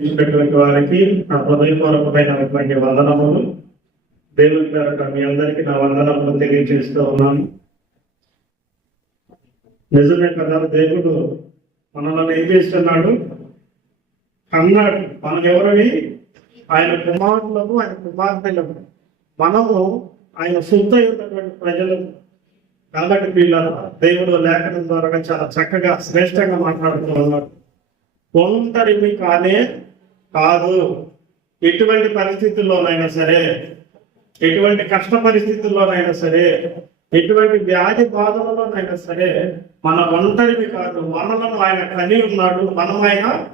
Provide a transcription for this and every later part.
ఇచ్చినటువంటి వారికి నా హృదయపూర్వకమైనటువంటి వందనములు. దేవుని పేరట మీ అందరికీ నా వందనములు తెలియజేస్తూ ఉన్నాను. నిజమే కదా దేవుడు మనల్ని ఏం చేస్తున్నాడు? అన్నాడు మనం ఎవరిని ఆయన కుమారులకు ఆయన కుమార్తెలకు మనము ఆయన సొంత ఉన్నటువంటి ప్రజలు కాబట్టి పిల్లల దేవుడు లేఖనం ద్వారా చాలా చక్కగా శ్రేష్టంగా మాట్లాడుతూ ఉన్నాడు. ఒంటరివి కానే కాదు. ఎటువంటి పరిస్థితుల్లోనైనా సరే ఎటువంటి కష్ట పరిస్థితుల్లోనైనా సరే ఎటువంటి వ్యాధి బాధలలోనైనా సరే మన ఒంటరివి కాదు. మనలను ఆయన కని ఉన్నాడు. మనం ఆయన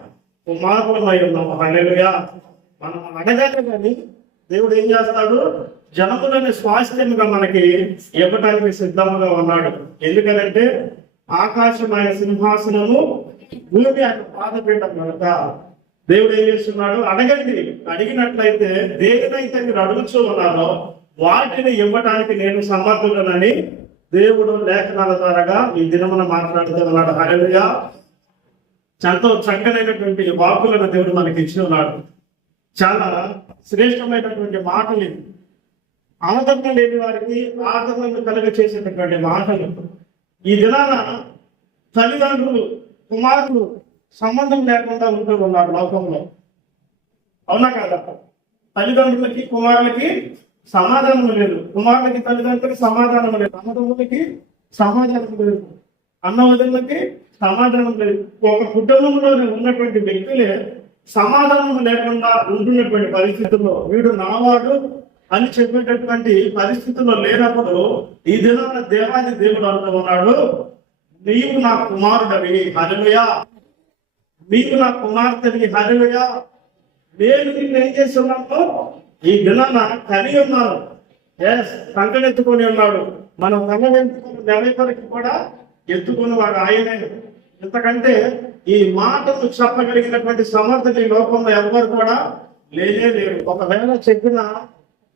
కుమారులమై ఉన్నాము. హల్లెలూయా. మనం అడగాలి కానీ దేవుడు ఏం చేస్తాడు? జనములని స్వాస్థ్యముగా మనకి ఇవ్వటానికి సిద్ధంగా ఉన్నాడు. ఎందుకనంటే ఆకాశం ఆయన సింహాసనము భూమి ఆయన పాదపీఠం కనుక దేవుడు ఏం చేస్తున్నాడు? అడగండి. అడిగినట్లయితే దేనినైతే మీరు అడుగుతూ ఉన్నారో వాటిని ఇవ్వటానికి నేను సమర్థుడనని దేవుడు లేఖనాల ద్వారాగా ఈ దినమున మాట్లాడుతూ ఉన్నాడు. హల్లెలూయా. ఎంతో చక్కనైనటువంటి వాకులను దేవుడు మనకి ఇచ్చి ఉన్నాడు. చాలా శ్రేష్టమైనటువంటి మాటలు. ఆదరణ లేని వారికి ఆదరణను కలుగ చేసేటటువంటి మాటలు. ఈ దినాన తల్లిదండ్రులు కుమారులు సంబంధం లేకుండా ఉంటూ ఉన్నారు లోకంలో. అవునా కాదా? తల్లిదండ్రులకి కుమారులకి సమాధానం లేదు. కుమారులకి తల్లిదండ్రులకి సమాధానం లేదు. అన్నదమ్ములకి సమాధానం లేదు. అన్న వదినలకి సమాధానం లేదు. ఒక కుటుంబంలో ఉన్నటువంటి వ్యక్తులే సమాధానం లేకుండా ఉంటున్నటువంటి పరిస్థితుల్లో వీడు నావాడు అని చెప్పేటటువంటి పరిస్థితుల్లో లేనప్పుడు ఈ దినాన దేవాది దేవుడు అంటూ ఉన్నాడు. నీవు నా కుమారుడవి. హరిమయా మీకు నా కుమార్తెని హరిమయా నేను నిన్ను ఏం చేస్తున్నాను ఈ దినాన కని ఉన్నాను. ఎస్ కంకణెత్తుకొని ఉన్నాడు. మనం కంకణెత్తుకుని నెలకొలకి కూడా ఎత్తుకుని వాడు ఆయనే. ఎందుకంటే ఈ మాటలు చెప్పగలిగినటువంటి సమర్థత ఈ లోకంలో ఎవరు కూడా లేనే లేరు. ఒకవేళ చెప్పిన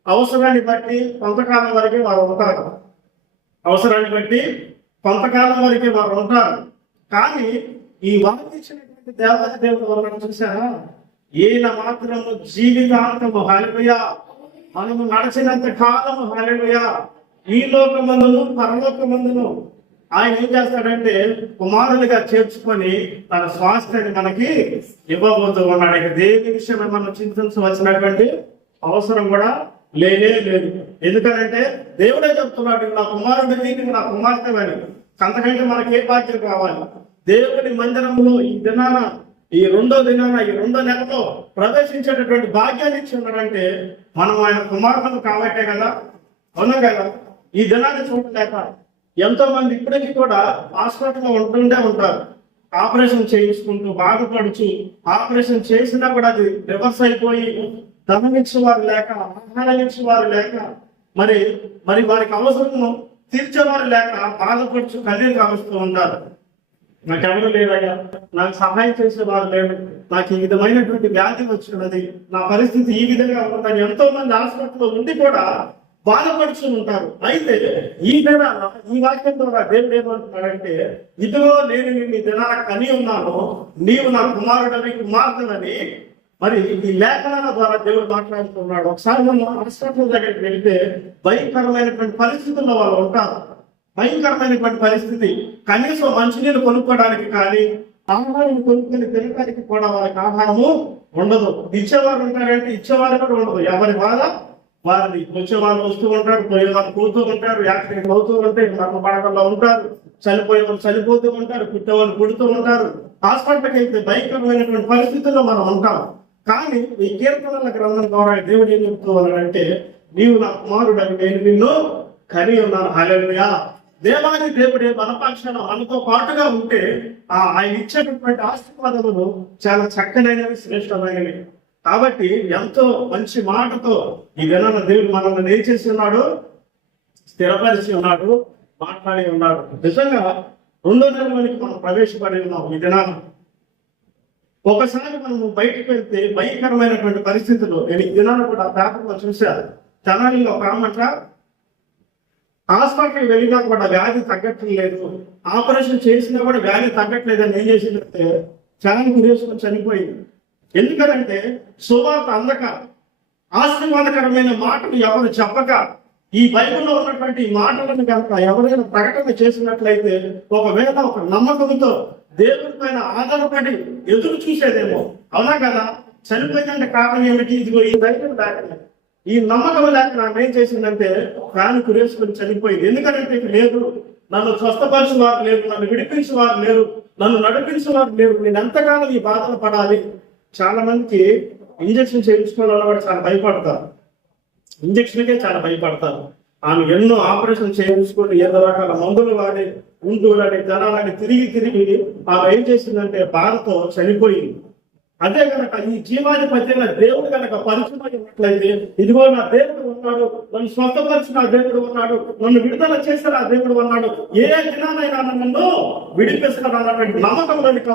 అవసరాన్ని బట్టి కొంతకాలం వరకే వారు ఉంటారు. అవసరాన్ని బట్టి కొంతకాలం వరకే వారు ఉంటారు. కానీ ఈ వారు ఇచ్చిన దేవత దేవుడు ఎవరైనా చూసారా ఈయన మాత్రము జీవితాంతము హలిమయ మనము నడిచినంత కాలము హలిమయ ఈ లోకమందును పరలోకమందును ఆయన ఏం చేస్తాడంటే కుమారులుగా చేర్చుకొని తన స్వాస్థ్యాన్ని మనకి ఇవ్వబోతూ ఉన్నాడు. ఇక దేని విషయమై మనం చింతించవలసినటువంటి అవసరం కూడా లేనే లేదు. ఎందుకంటే దేవుడే చెప్తున్నాడు నా కుమారుడు నీకు నా కుమార్తె అని. అంతకంటే మనకి ఏ బాధ్యత కావాలి? దేవుని మందిరంలో ఈ దినాన ఈ రెండో దినాన ఈ రెండో నెలలో ప్రవేశించేటటువంటి భాగ్యాన్ని ఇచ్చి ఉన్నాడంటే మనం ఆయన కుమారులను కాబట్టే కదా? అవునా కదా? ఈ దినాన్ని చూడలేక ఎంతో మంది ఇప్పటికీ కూడా హాస్పిటల్లో ఉంటుండే ఉంటారు. ఆపరేషన్ చేయించుకుంటూ బాధపడుచు ఆపరేషన్ చేసినా కూడా అది రివర్స్ అయిపోయి ధనం వారు లేక ఆహారం ఇచ్చేవారు లేక మరి మరి వారికి అవసరం తీర్చేవారు లేక బాధపడుచు కన్నీరు కావస్తూ ఉంటారు. నాకెవరు లేదయ్యా నాకు సహాయం చేసేవారు లేరు. నాకు ఈ విధమైనటువంటి వ్యాధి వచ్చినది నా పరిస్థితి ఈ విధంగా ఉందని ఎంతో మంది హాస్పిటల్లో ఉండి కూడా బాధపడుతూ ఉంటారు. అయితే ఈ దిన ఈ వాక్యం ద్వారా దేవుడు ఏమంటున్నాడంటే ఇదిగో నేను నిన్ను దినాల కని ఉన్నాను నీవు నా కుమారుడని కుమార్తెనని మరి ఈ లేఖనాల ద్వారా దేవుడు మాట్లాడుతున్నాడు. ఒకసారి మనం హాస్పిటల్ దగ్గరికి వెళ్తే భయంకరమైనటువంటి పరిస్థితుల్లో వాళ్ళు ఉంటారు. భయంకరమైనటువంటి పరిస్థితి. కనీసం మంచినీళ్ళు కొనుక్కోవడానికి కానీ ఆహారం కొనుక్కొని తినడానికి కూడా వాళ్ళకి ఆహారము ఉండదు. ఇచ్చేవారు ఉంటారంటే ఇచ్చేవారు కూడా ఉండదు. ఎవరి బాధ? వారిని వచ్చేవాళ్ళు వస్తూ ఉంటారు పోయే వాళ్ళు పోతూ ఉంటారు యాక్సిడెంట్ అవుతూ ఉంటాయి మరణ పడకల్లో ఉంటారు చనిపోయే వాళ్ళు చనిపోతూ ఉంటారు పుట్టేవాళ్ళు పుడుతూ ఉంటారు. హాస్పిటల్కి అయితే భయంకరమైనటువంటి పరిస్థితుల్లో మనం ఉంటాం. కానీ ఈ కీర్తనల గ్రంథం ద్వారా దేవుడు ఏం చెప్తూ ఉన్నాడంటే నీవు నా కుమారుడు నేను నిన్ను కని ఉన్నాను హల్లెలూయా. దేవాది దేవుడే మన పక్షాన మనతో పాటుగా ఉంటే ఆ ఆయన ఇచ్చేటటువంటి ఆశీర్వాదములు చాలా చక్కనైనవి శ్రేష్టమైనవి. కాబట్టి ఎంతో మంచి మాటతో ఈ దినాన దేవుడు మనల్ని ఏం చేసి ఉన్నాడు? స్థిరపరిచి ఉన్నాడు మాట్లాడి ఉన్నాడు. నిజంగా రెండో నెలలోనికి మనం ప్రవేశపడి ఉన్నాం ఈ దినాన. ఒకసారి మనము బయటకు వెళ్తే భయంకరమైనటువంటి పరిస్థితులు. నేను ఈ దినాన కూడా పేపర్లో చూశాను. తెనాలిలో ఒక ఆమెట హాస్పిటల్ వెళ్ళినా కూడా వ్యాధి తగ్గట్లేదు. ఆపరేషన్ చేసినా కూడా వ్యాధి తగ్గట్లేదు అని ఏం చేసిందంటే చాలా వేసుకొని చనిపోయింది. ఎందుకనంటే సువార్త అందక ఆశీర్వాదకరమైన మాటలు ఎవరు చెప్పక ఈ బైబిల్లో ఉన్నటువంటి మాటలను కనుక ఎవరైనా ప్రకటన చేసినట్లయితే ఒకవేళ ఒక నమ్మకంతో దేవుడి పైన ఆధారపడి ఎదురు చూసేదేమో. అవునా కదా? చనిపోయిందంటే కారణం ఏమిటి? ఇదిగో ఈ బైబిల్ దాకా ఈ నమ్మకం లేక నాకు ఏం చేసిందంటే ఫ్యాన్ కురేసుకొని చనిపోయింది. ఎందుకంటే లేదు నన్ను స్వస్థపరిచిన వారు లేరు నన్ను విడిపించిన వారు లేరు నన్ను నడిపించిన వారు లేరు. నేను ఎంతగానో ఈ బాధలు పడాలి. చాలా మందికి ఇంజక్షన్ చేయించుకోవడం కూడా చాలా భయపడతారు. ఇంజక్షన్కే చాలా భయపడతారు. ఆమె ఎన్నో ఆపరేషన్ చేయించుకొని ఏదో రకాల మందులు వాడి ఉంటూడని జనాలని తిరిగి తిరిగి ఆమె ఏం చేసిందంటే బాధతో చనిపోయింది. అదే కనుక ఈ జీవాధిపత్యంగా దేవుడు కనుక పరిచయం ఉన్నట్లయితే ఇదిగో నా దేవుడు ఉన్నాడు నన్ను స్వస్థపరిచిన నా దేవుడు ఉన్నాడు నన్ను విడుదల చేసిన నా దేవుడు ఉన్నాడు. ఏ దినానైనా నన్ను విడిపిస్తాడు అన్నటువంటి నమ్మకం కనుక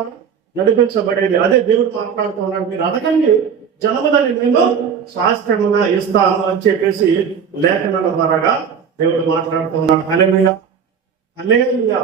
నడిపించబడేది. అదే దేవుడు మాట్లాడుతున్నాడు మీరు అడగండి జనములని నేను స్వాస్థ్యముగా ఇస్తాను అని చెప్పేసి లేఖనాల ద్వారాగా దేవుడు మాట్లాడుతున్నాడు అలెలుయా అలెలుయా